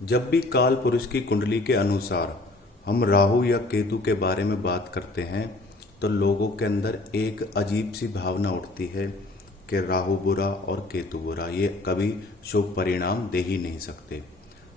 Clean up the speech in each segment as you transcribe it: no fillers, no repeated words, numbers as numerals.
जब भी काल पुरुष की कुंडली के अनुसार हम राहु या केतु के बारे में बात करते हैं तो लोगों के अंदर एक अजीब सी भावना उठती है कि राहु बुरा और केतु बुरा, ये कभी शुभ परिणाम दे ही नहीं सकते।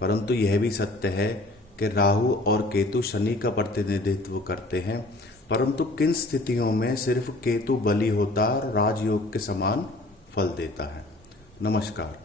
परंतु यह भी सत्य है कि राहु और केतु शनि का प्रतिनिधित्व करते हैं, परंतु किन स्थितियों में सिर्फ केतु बली होता है और राजयोग के समान फल देता है। नमस्कार,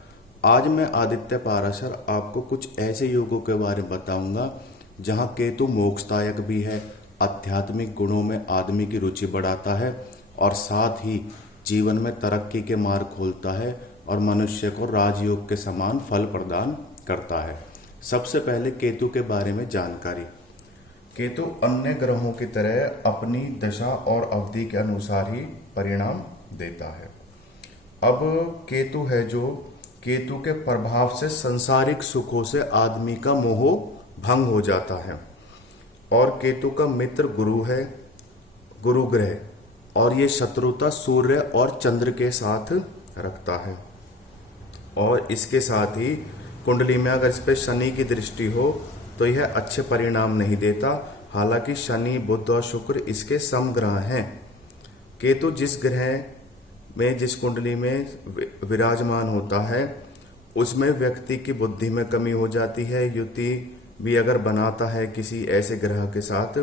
आज मैं आदित्य पाराशर आपको कुछ ऐसे योगों के बारे में बताऊंगा जहां केतु मोक्षदायक भी है, आध्यात्मिक गुणों में आदमी की रुचि बढ़ाता है और साथ ही जीवन में तरक्की के मार्ग खोलता है और मनुष्य को राजयोग के समान फल प्रदान करता है। सबसे पहले केतु के बारे में जानकारी। केतु अन्य ग्रहों की तरह अपनी दशा और अवधि के अनुसार ही परिणाम देता है। अब केतु है जो केतु के प्रभाव से संसारिक सुखों से आदमी का मोह भंग हो जाता है और केतु का मित्र गुरु है, गुरु ग्रह, और ये शत्रुता सूर्य और चंद्र के साथ रखता है। और इसके साथ ही कुंडली में अगर इस पे शनि की दृष्टि हो तो यह अच्छे परिणाम नहीं देता। हालांकि शनि, बुध और शुक्र इसके समग्रह हैं। केतु जिस ग्रह में, जिस कुंडली में विराजमान होता है उसमें व्यक्ति की बुद्धि में कमी हो जाती है। युति भी अगर बनाता है किसी ऐसे ग्रह के साथ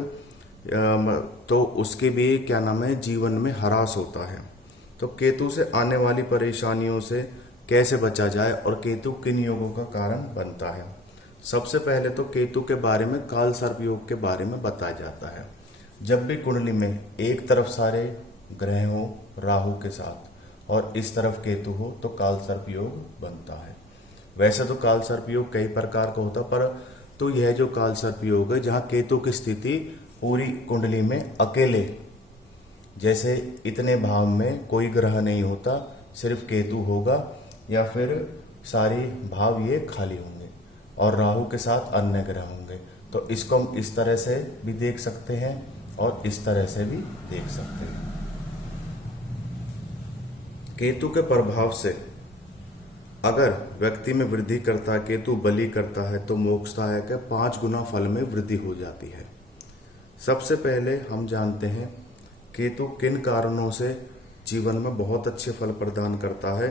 तो उसके भी जीवन में ह्रास होता है। तो केतु से आने वाली परेशानियों से कैसे बचा जाए और केतु किन योगों का कारण बनता है। सबसे पहले तो केतु के बारे में काल सर्प योग के बारे में बताया जाता है। जब भी कुंडली में एक तरफ सारे ग्रह हो राहु के साथ और इस तरफ केतु हो तो काल सर्प योग बनता है। वैसे तो काल सर्प योग कई प्रकार का होता, पर तो यह जो काल सर्प योग है जहां केतु की स्थिति पूरी कुंडली में अकेले, जैसे इतने भाव में कोई ग्रह नहीं होता, सिर्फ केतु होगा या फिर सारी भाव ये खाली होंगे और राहु के साथ अन्य ग्रह होंगे। तो इसको हम इस तरह से भी देख सकते हैं और इस तरह से भी देख सकते हैं। केतु के प्रभाव से अगर व्यक्ति में वृद्धि करता है, केतु बली करता है तो मोक्षदायक है, 5 गुना फल में वृद्धि हो जाती है। सबसे पहले हम जानते हैं केतु किन कारणों से जीवन में बहुत अच्छे फल प्रदान करता है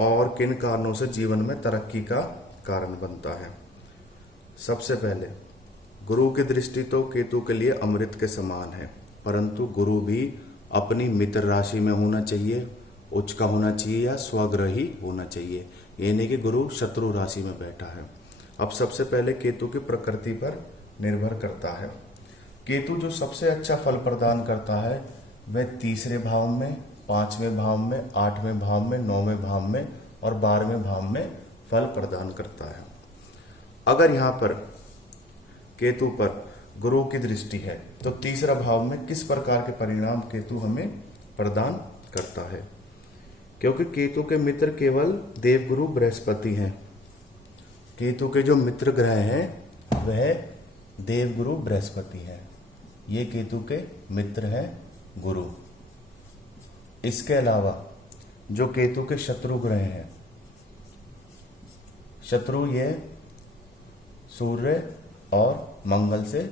और किन कारणों से जीवन में तरक्की का कारण बनता है। सबसे पहले गुरु की दृष्टि तो केतु के लिए अमृत के समान है, परंतु गुरु भी अपनी मित्र राशि में होना चाहिए, उच्च का होना चाहिए या स्वग्रही होना चाहिए। ये नहीं कि गुरु शत्रु राशि में बैठा है। अब सबसे पहले केतु की प्रकृति पर निर्भर करता है। केतु जो सबसे अच्छा फल प्रदान करता है वह 3रे भाव में, 5वें भाव में, 8वें भाव में, 9वें भाव में और 12वें भाव में फल प्रदान करता है। अगर यहाँ पर केतु पर गुरु की दृष्टि है तो 3रा भाव में किस प्रकार के परिणाम केतु हमें प्रदान करता है, क्योंकि केतु के मित्र केवल देवगुरु बृहस्पति हैं। केतु के जो मित्र ग्रह हैं वह देवगुरु बृहस्पति हैं। ये केतु के मित्र हैं गुरु। इसके अलावा जो केतु के शत्रु ग्रह हैं, शत्रु ये सूर्य और मंगल से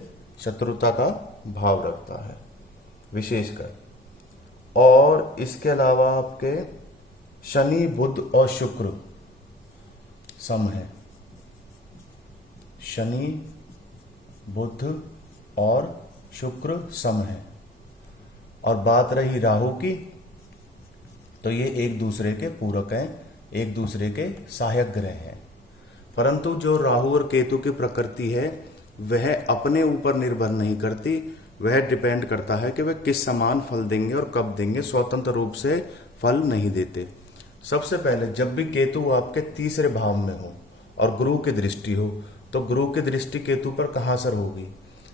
शत्रुता का भाव रखता है विशेषकर। और इसके अलावा आपके शनि, बुध और शुक्र सम है। शनि, बुध और शुक्र सम है। और बात रही राहु की तो ये एक दूसरे के पूरक हैं, एक दूसरे के सहायक ग्रह हैं। परंतु जो राहु और केतु की प्रकृति है वह अपने ऊपर निर्भर नहीं करती, वह डिपेंड करता है कि वह किस समान फल देंगे और कब देंगे, स्वतंत्र रूप से फल नहीं देते। सबसे पहले जब भी केतु आपके 3रे भाव में हो और गुरु की दृष्टि हो तो गुरु की दृष्टि केतु पर कहां सर होगी।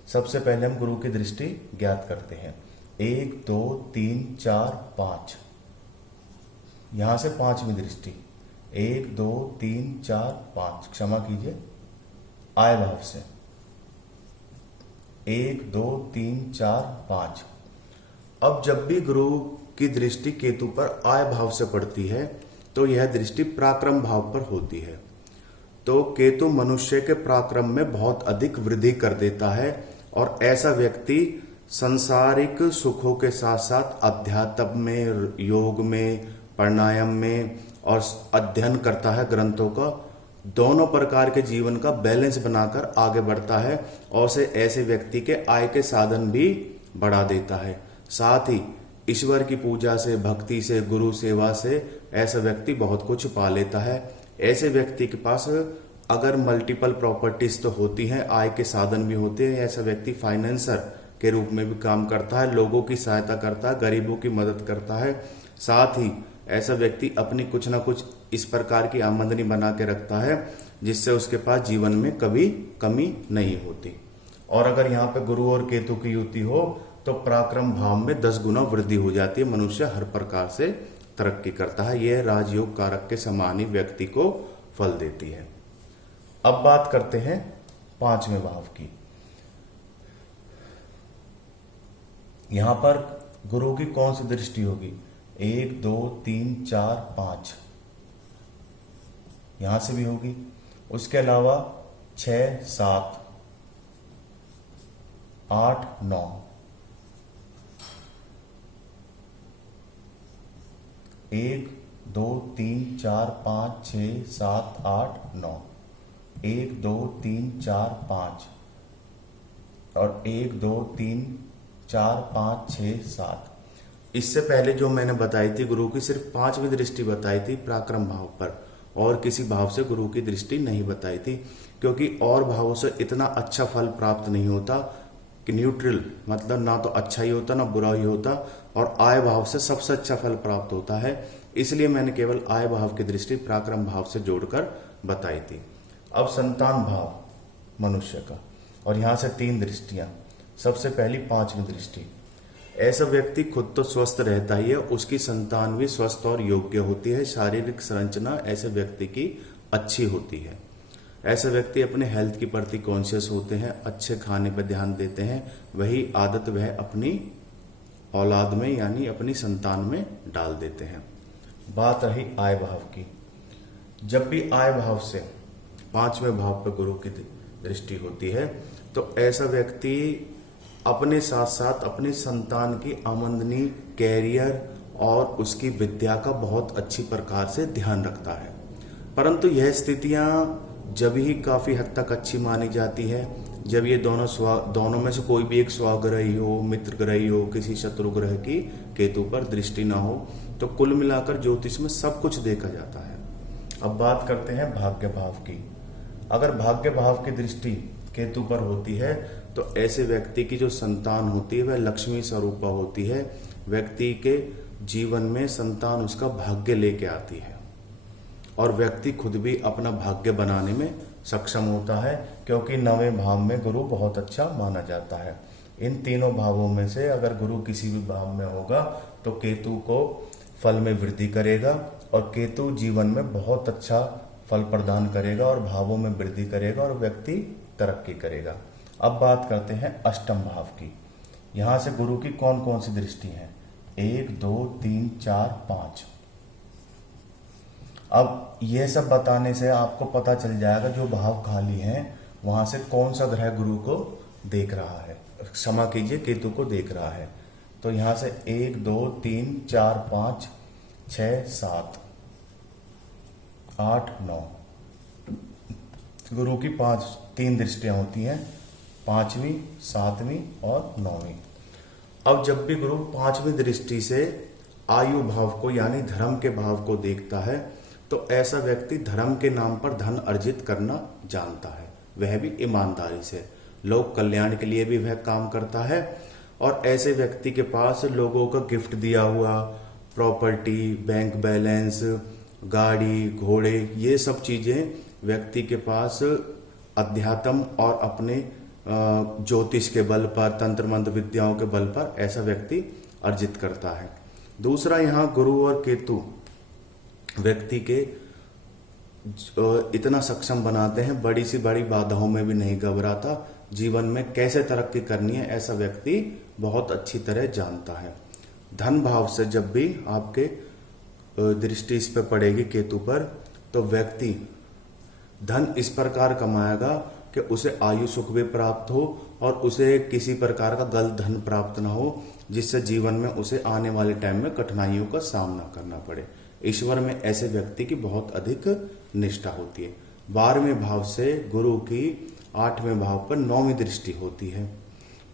सबसे पहले हम गुरु की दृष्टि ज्ञात करते हैं। 1, 2, 3, 4, 5, यहां से 5वीं दृष्टि 1, 2, 3, 4, 5, क्षमा कीजिए, आय भाव से 1, 2, 3, 4, 5। अब जब भी गुरु की दृष्टि केतु पर आय भाव से पड़ती है तो यह दृष्टि पराक्रम भाव पर होती है। तो केतु मनुष्य के पराक्रम में बहुत अधिक वृद्धि कर देता है और ऐसा व्यक्ति सांसारिक सुखों के साथ साथ अध्यात्म में, योग में, प्राणायाम में और अध्ययन करता है ग्रंथों का, दोनों प्रकार के जीवन का बैलेंस बनाकर आगे बढ़ता है और से ऐसे व्यक्ति के आय के साधन भी बढ़ा देता है। साथ ही ईश्वर की पूजा से, भक्ति से, गुरु सेवा से ऐसा व्यक्ति बहुत कुछ पा लेता है। ऐसे व्यक्ति के पास अगर मल्टीपल प्रॉपर्टीज तो होती हैं, आय के साधन भी होते हैं, ऐसा व्यक्ति फाइनेंसर के रूप में भी काम करता है, लोगों की सहायता करता है, गरीबों की मदद करता है। साथ ही ऐसा व्यक्ति अपनी कुछ ना कुछ इस प्रकार की आमदनी बना के रखता है जिससे उसके पास जीवन में कभी कमी नहीं होती। और अगर यहाँ पे गुरु और केतु की युति हो तो पराक्रम भाव में 10 गुना वृद्धि हो जाती है, मनुष्य हर प्रकार से तरक्की करता है। यह राजयोग कारक के समान ही व्यक्ति को फल देती है। अब बात करते हैं 5वें भाव की। यहां पर गुरु की कौन सी दृष्टि होगी? 1 2 3 4 5 यहां से भी होगी। उसके अलावा 6 7 8 9 1 2 3 4 5 6 7 8 9 1 2 3 4 5 और 1 2 3 4 5 6 7। इससे पहले जो मैंने बताई थी गुरु की सिर्फ 5वीं दृष्टि बताई थी पराक्रम भाव पर, और किसी भाव से गुरु की दृष्टि नहीं बताई थी, क्योंकि और भावों से इतना अच्छा फल प्राप्त नहीं होता कि न्यूट्रल, मतलब ना तो अच्छा ही होता ना बुरा ही होता, और आय भाव से सबसे अच्छा फल प्राप्त होता है। इसलिए मैंने केवल आय भाव की दृष्टि पराक्रम भाव से जोड़कर बताई थी। अब संतान भाव मनुष्य का, और यहां से 3 दृष्टियां। सबसे पहली 5वीं दृष्टि। ऐसा व्यक्ति खुद तो स्वस्थ रहता ही है, उसकी संतान भी स्वस्थ और योग्य होती है। शारीरिक संरचना ऐसे व्यक्ति की अच्छी होती है। ऐसे व्यक्ति अपने हेल्थ के प्रति कॉन्शियस होते हैं, अच्छे खाने पर ध्यान देते हैं। वही आदत वह अपनी औलाद में यानी अपनी संतान में डाल देते हैं। बात रही आय भाव की। जब भी आय भाव से 5वें भाव पर गुरु की दृष्टि होती है तो ऐसा व्यक्ति अपने साथ साथ अपनी संतान की आमदनी, कैरियर और उसकी विद्या का बहुत अच्छी प्रकार से ध्यान रखता है। परंतु यह स्थितियां जब ही काफी हद तक अच्छी मानी जाती है जब ये दोनों में से कोई भी एक स्वग्रही हो, मित्र ग्रही हो, किसी शत्रु ग्रह की केतु पर दृष्टि ना हो। तो कुल मिलाकर ज्योतिष में सब कुछ देखा जाता है। अब बात करते हैं भाग्य भाव की। अगर भाग्य भाव की दृष्टि केतु पर होती है तो ऐसे व्यक्ति की जो संतान होती है वह लक्ष्मी स्वरूपा होती है। व्यक्ति के जीवन में संतान उसका भाग्य लेके आती है और व्यक्ति खुद भी अपना भाग्य बनाने में सक्षम होता है, क्योंकि 9वें भाव में गुरु बहुत अच्छा माना जाता है। इन तीनों भावों में से अगर गुरु किसी भी भाव में होगा तो केतु को फल में वृद्धि करेगा और केतु जीवन में बहुत अच्छा फल प्रदान करेगा और भावों में वृद्धि करेगा और व्यक्ति तरक्की करेगा। अब बात करते हैं अष्टम भाव की। यहां से गुरु की कौन कौन सी दृष्टि है? 1 2 3 4 5। अब यह सब बताने से आपको पता चल जाएगा जो भाव खाली हैं वहां से कौन सा ग्रह गुरु को देख रहा है, क्षमा कीजिए केतु को देख रहा है। तो यहां से 1 2 3 4 5 6 7 8 9 गुरु की 3 दृष्टियां होती हैं, 5वीं, 7वीं और 9वीं। अब जब भी गुरु 5वीं दृष्टि से आयु भाव को यानी धर्म के भाव को देखता है तो ऐसा व्यक्ति धर्म के नाम पर धन अर्जित करना जानता है, वह भी ईमानदारी से। लोक कल्याण के लिए भी वह काम करता है और ऐसे व्यक्ति के पास लोगों का गिफ्ट दिया हुआ प्रॉपर्टी, बैंक बैलेंस, गाड़ी, घोड़े, ये सब चीजें व्यक्ति के पास अध्यात्म और अपने ज्योतिष के बल पर, तंत्र मंत्र विद्याओं के बल पर ऐसा व्यक्ति अर्जित करता है। दूसरा, यहाँ गुरु और केतु व्यक्ति के इतना सक्षम बनाते हैं, बड़ी सी बड़ी बाधाओं में भी नहीं घबराता। जीवन में कैसे तरक्की करनी है ऐसा व्यक्ति बहुत अच्छी तरह जानता है। धन भाव से जब भी आपके दृष्टि इस पर पड़ेगी केतु पर तो व्यक्ति धन इस प्रकार कमाएगा कि उसे आयु सुख भी प्राप्त हो और उसे किसी प्रकार का गलत धन प्राप्त ना हो, जिससे जीवन में उसे आने वाले टाइम में कठिनाइयों का सामना करना पड़े। ईश्वर में ऐसे व्यक्ति की बहुत अधिक निष्ठा होती है। 12वें भाव से गुरु की 8वें भाव पर 9वीं दृष्टि होती है।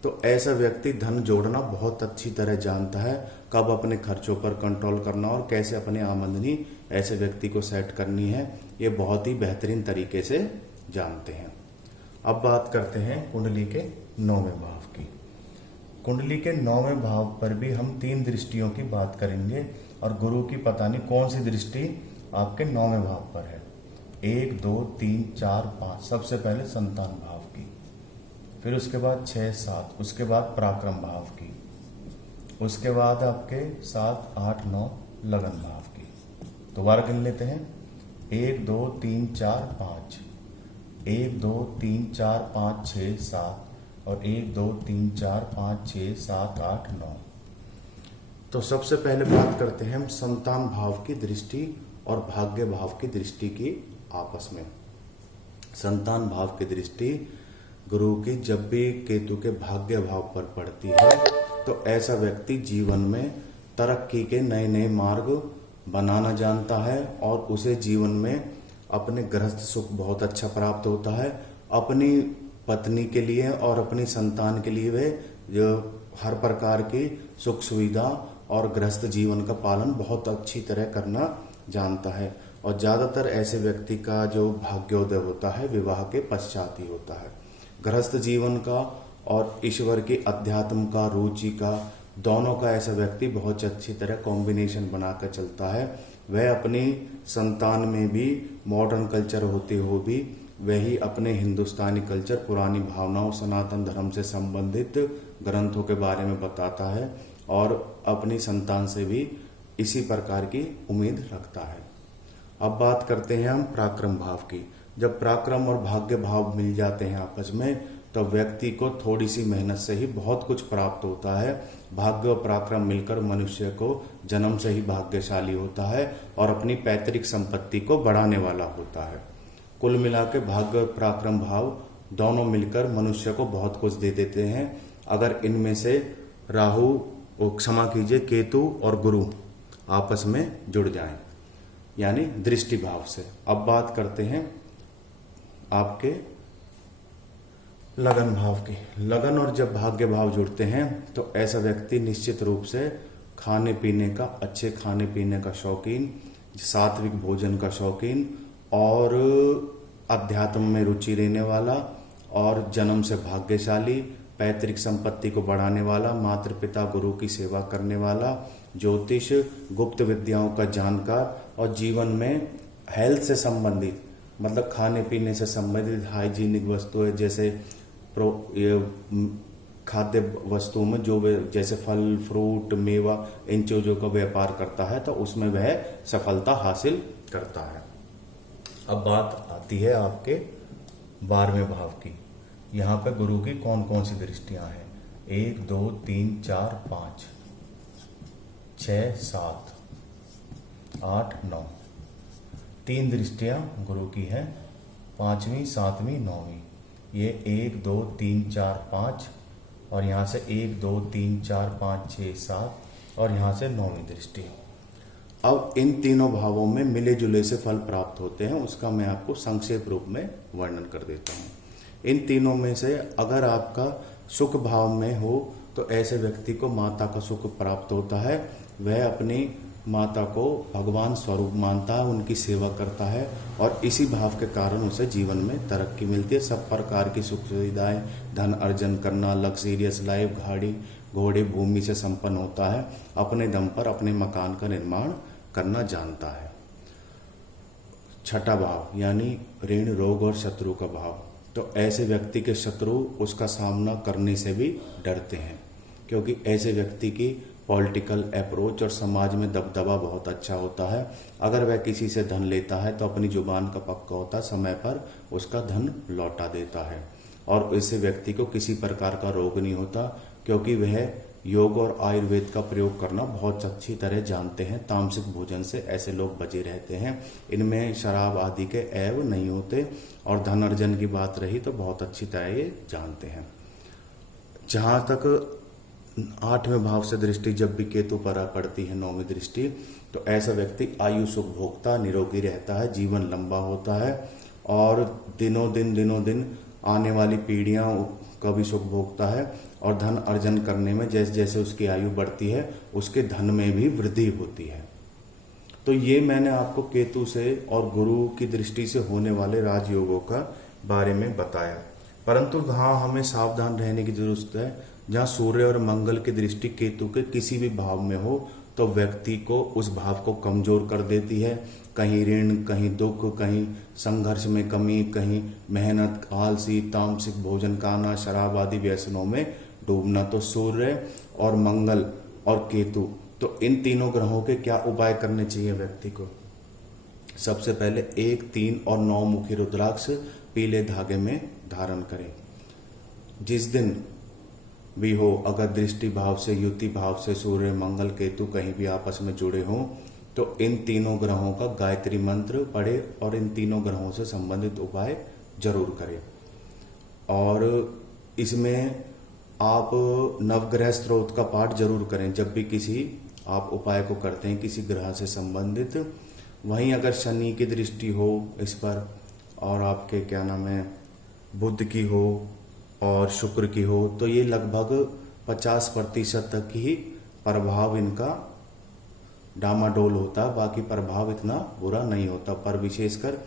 तो ऐसा व्यक्ति धन जोड़ना बहुत अच्छी तरह जानता है, कब अपने खर्चों पर कंट्रोल करना और कैसे अपनी आमदनी ऐसे व्यक्ति को सेट करनी है, ये बहुत ही बेहतरीन तरीके से जानते हैं। अब बात करते हैं कुंडली के 9वें भाव की। कुंडली के 9वें भाव पर भी हम 3 दृष्टियों की बात करेंगे और गुरु की पता नहीं कौन सी दृष्टि आपके 9वें भाव पर है। 1 2 3 4 5 सबसे पहले संतान भाव की, फिर उसके बाद 6 7, उसके बाद पराक्रम भाव की, उसके बाद आपके 7 8 9 लगन भाव की। दोबारा गिन लेते हैं। 1 2 3 4 5, 1 2 3 4 5 6 7 और 1 2 3 4 5 6 7 8 9। तो सबसे पहले बात करते हैं हम संतान भाव की दृष्टि और भाग्य भाव की दृष्टि की आपस में। संतान भाव की दृष्टि गुरु की जब भी केतु के भाग्य भाव पर पड़ती है तो ऐसा व्यक्ति जीवन में तरक्की के नए नए मार्ग बनाना जानता है और उसे जीवन में अपने गृहस्थ सुख बहुत अच्छा प्राप्त होता है। अपनी पत्नी के लिए और अपनी संतान के लिए वे जो हर प्रकार की सुख सुविधा और गृहस्थ जीवन का पालन बहुत अच्छी तरह करना जानता है। और ज़्यादातर ऐसे व्यक्ति का जो भाग्योदय होता है विवाह के पश्चात ही होता है। गृहस्थ जीवन का और ईश्वर के अध्यात्म का, रुचि का, दोनों का ऐसा व्यक्ति बहुत अच्छी तरह कॉम्बिनेशन बनाकर चलता है। वह अपनी संतान में भी मॉडर्न कल्चर होते हुए भी वही अपने हिंदुस्तानी कल्चर, पुरानी भावनाओं, सनातन धर्म से संबंधित ग्रंथों के बारे में बताता है और अपनी संतान से भी इसी प्रकार की उम्मीद रखता है। अब बात करते हैं हम पराक्रम भाव की। जब पराक्रम और भाग्य भाव मिल जाते हैं आपस में तो व्यक्ति को थोड़ी सी मेहनत से ही बहुत कुछ प्राप्त होता है। भाग्य और पराक्रम मिलकर मनुष्य को जन्म से ही भाग्यशाली होता है और अपनी पैतृक संपत्ति को बढ़ाने वाला होता है। कुल मिला के भाग्य और पराक्रम भाव दोनों मिलकर मनुष्य को बहुत कुछ दे देते हैं अगर इनमें से राहु, क्षमा कीजिए, केतु और गुरु आपस में जुड़ जाएं, यानी दृष्टि भाव से। अब बात करते हैं आपके लगन भाव की। लगन और जब भाग्य भाव जुड़ते हैं तो ऐसा व्यक्ति निश्चित रूप से खाने पीने का, अच्छे खाने पीने का शौकीन, सात्विक भोजन का शौकीन और अध्यात्म में रुचि लेने वाला और जन्म से भाग्यशाली, पैतृक संपत्ति को बढ़ाने वाला, माता पिता गुरु की सेवा करने वाला, ज्योतिष, गुप्त विद्याओं का जानकार और जीवन में हेल्थ से संबंधित, मतलब खाने पीने से संबंधित हाइजीनिक वस्तुएं जैसे खाद्य वस्तुओं में जो जैसे फल, फ्रूट, मेवा, इन चीजों का व्यापार करता है तो उसमें वह सफलता हासिल करता है। अब बात आती है आपके 12वें भाव की। यहाँ पे गुरु की कौन कौन सी दृष्टियां हैं? 1 2 3 4 5 6 7 8 9, 3 दृष्टियां गुरु की हैं, 5वीं 7वीं 9वीं। ये 1 2 3 4 5 और यहाँ से 1 2 3 4 5 6 7 और यहाँ से 9वीं दृष्टि। अब इन तीनों भावों में मिले जुले से फल प्राप्त होते हैं, उसका मैं आपको संक्षेप रूप में वर्णन कर देता हूँ। इन तीनों में से अगर आपका सुख भाव में हो तो ऐसे व्यक्ति को माता का सुख प्राप्त होता है। वह अपनी माता को भगवान स्वरूप मानता है, उनकी सेवा करता है और इसी भाव के कारण उसे जीवन में तरक्की मिलती है। सब प्रकार की सुख सुविधाएं, धन अर्जन करना, लग्जरियस लाइफ, गाड़ी घोड़े, भूमि से संपन्न होता है, अपने दम पर अपने मकान का निर्माण करना जानता है। छठा भाव यानी ऋण, रोग और शत्रु का भाव। तो ऐसे व्यक्ति के शत्रु उसका सामना करने से भी डरते हैं क्योंकि ऐसे व्यक्ति की पॉलिटिकल अप्रोच और समाज में दबदबा बहुत अच्छा होता है। अगर वह किसी से धन लेता है तो अपनी जुबान का पक्का होता है, समय पर उसका धन लौटा देता है और ऐसे व्यक्ति को किसी प्रकार का रोग नहीं होता क्योंकि वह योग और आयुर्वेद का प्रयोग करना बहुत अच्छी तरह जानते हैं। तामसिक भोजन से ऐसे लोग बचे रहते हैं। इनमें शराब आदि के ऐव नहीं होते। और धन अर्जन की बात रही तो बहुत अच्छी तरह ये जानते हैं। जहाँ तक 8वें भाव से दृष्टि जब भी केतु पर पड़ती है, 9वीं दृष्टि, तो ऐसा व्यक्ति आयु सुख भोगता, निरोगी रहता है, जीवन लंबा होता है और दिनों दिन आने वाली पीढ़ियां का भी सुख भोगता है। और धन अर्जन करने में जैसे जैसे उसकी आयु बढ़ती है उसके धन में भी वृद्धि होती है। तो ये मैंने आपको केतु से और गुरु की दृष्टि से होने वाले राजयोगों का बारे में बताया। परंतु हाँ, हमें सावधान रहने की जरूरत है। जहाँ सूर्य और मंगल की दृष्टि केतु के किसी भी भाव में हो तो व्यक्ति को उस भाव को कमजोर कर देती है। कहीं ऋण, कहीं दुख, कहीं संघर्ष में कमी, कहीं मेहनत, आलसी, तामसिक भोजन खाना, शराब आदि व्यसनों में डूबना। तो सूर्य और मंगल और केतु, तो इन तीनों ग्रहों के क्या उपाय करने चाहिए व्यक्ति को? सबसे पहले 1, 3 और 9 मुखी रुद्राक्ष पीले धागे में धारण करें। जिस दिन भी हो, अगर दृष्टि भाव से, युति भाव से सूर्य, मंगल, केतु कहीं भी आपस में जुड़े हों तो इन तीनों ग्रहों का गायत्री मंत्र पढ़े और इन तीनों ग्रहों से संबंधित उपाय जरूर करें। और इसमें आप नवग्रह स्तोत्र का पाठ जरूर करें जब भी किसी आप उपाय को करते हैं किसी ग्रह से संबंधित। वहीं अगर शनि की दृष्टि हो इस पर और आपके क्या नाम है बुध की हो और शुक्र की हो तो ये लगभग 50% तक ही प्रभाव इनका डामाडोल होता, बाकी प्रभाव इतना बुरा नहीं होता। पर विशेषकर